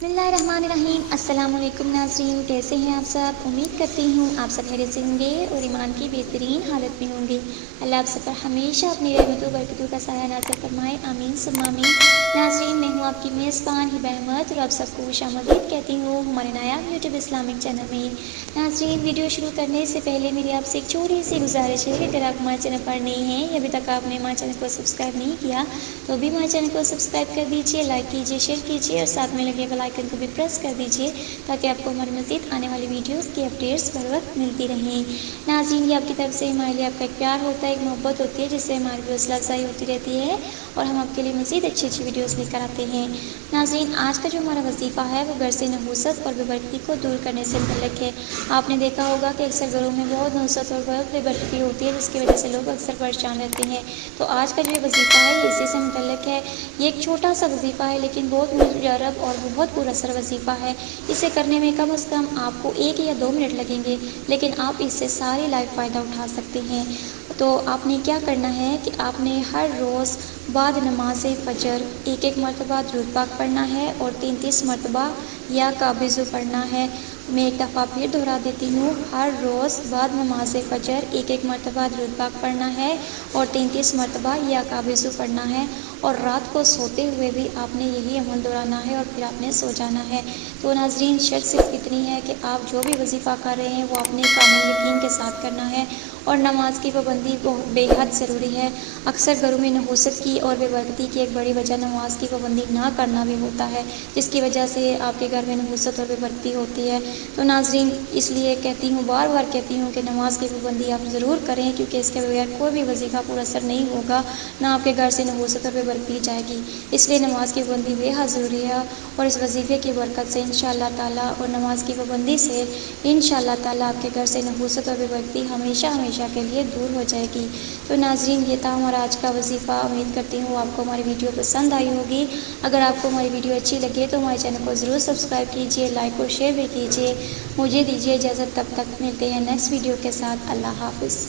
بسم اللہ الرحمن الرحیم۔ السلام علیکم ناظرین، کیسے ہیں آپ سب؟ امید کرتی ہوں آپ سب خیریت سے ہوں گے اور ایمان کی بہترین حالت میں ہوں گے۔ اللہ آپ سب پر ہمیشہ اپنی رحمتوں و برکتوں کا سایہ نازل فرمائے، آمین ثم آمین۔ ناظرین، میں ہوں آپ کی میزبان ہبہ احمد اور آپ سب کو خوش آمدید کہتی ہوں ہمارے نایاب یوٹیوب اسلامک چینل میں۔ ناظرین، ویڈیو شروع کرنے سے پہلے میری آپ سے ایک چھوٹی سی گزارش ہے کہ اگر آپ ہمارے چینل پر نئے ہیں یا ابھی تک آپ نے ہمارے چینل کو سبسکرائب نہیں کیا تو بھی ہمارے چینل کو سبسکرائب کر دیجیے، لائک کیجیے، شیئر کیجیے اور ساتھ میں لگے بیل آئکن کو بھی پریس کر دیجیے تاکہ آپ کو ہماری مزید آنے والی ویڈیوز کی اپڈیٹس بر وقت ملتی رہیں۔ ناظرین، یہ آپ کی طرف سے ہمارے لیے آپ کا ایک پیار ہوتا ہے، ایک محبت ہوتی ہے جس سے ہماری بھی حوصلہ افزائی ہوتی رہتی ہے اور ہم آپ کے لیے مزید اچھی اچھی ویڈیوز لے کر آتے ہیں۔ ناظرین، آج کا جو ہمارا وظیفہ ہے وہ گھر سے نحوست اور بے برکتی کو دور کرنے سے متعلق ہے۔ آپ نے دیکھا ہوگا کہ اکثر گھروں میں بہت نحوست اور بہت بے برکتی ہوتی ہے جس کی وجہ سے لوگ اکثر پریشان رہتے ہیں۔ تو آج کا جو یہ وظیفہ ہے یہ اسی سے متعلق ہے۔ یہ ایک چھوٹا سا وظیفہ ہے لیکن بہت مجرب اور بہت پر اثر وظیفہ ہے۔ اسے کرنے میں کم از کم آپ کو 1 یا 2 منٹ لگیں گے لیکن آپ اس سے ساری لائف فائدہ اٹھا سکتے ہیں۔ تو آپ نے کیا کرنا ہے کہ آپ نے ہر روز بعد نماز فجر ایک مرتبہ درود پاک پڑھنا ہے اور 33 مرتبہ یا کعبہ پڑھنا ہے۔ میں ایک دفعہ پھر دہرا دیتی ہوں، ہر روز بعد نماز فجر ایک مرتبہ درود پاک پڑھنا ہے اور 33 مرتبہ یا کعبہ پڑھنا ہے اور رات کو سوتے ہوئے بھی آپ نے یہی عمل دہرانا ہے اور پھر آپ نے سو جانا ہے۔ تو ناظرین، شرط صرف اتنی ہے کہ آپ جو بھی وظیفہ کر رہے ہیں وہ اپنے کامل یقین کے ساتھ کرنا ہے اور نماز کی پابندی بے حد ضروری ہے۔ اکثر گھروں میں نحوست کی اور بے برکتی کی ایک بڑی وجہ نماز کی پابندی نہ کرنا بھی ہوتا ہے جس کی وجہ سے آپ کے گھر میں نحوست اور بے برکتی ہوتی ہے۔ تو ناظرین، اس لیے کہتی ہوں، بار بار کہتی ہوں کہ نماز کی پابندی آپ ضرور کریں کیونکہ اس کے بغیر کوئی بھی وظیفہ پر اثر نہیں ہوگا، نہ آپ کے گھر سے نحوست اور بے برکتی جائے گی۔ اس لیے نماز کی پابندی بے حد ضروری ہے اور اس وظیفے کی برکت سے انشاءاللہ تعالیٰ اور نماز کی پابندی سے انشاءاللہ تعالیٰ آپ کے گھر سے نحوست اور بے برکتی ہمیشہ ہمیشہ کے لیے دور ہو جائے گی۔ تو ناظرین، یہ تھا ہمارا آج کا وظیفہ۔ امید کرتی ہوں آپ کو ہماری ویڈیو پسند آئی ہوگی۔ اگر آپ کو ہماری ویڈیو اچھی لگے تو ہمارے چینل کو ضرور سبسکرائب کیجیے، لائک اور شیئر بھی کیجیے۔ مجھے دیجیے اجازت، تب تک ملتے ہیں نیکسٹ ویڈیو کے ساتھ۔ اللہ حافظ۔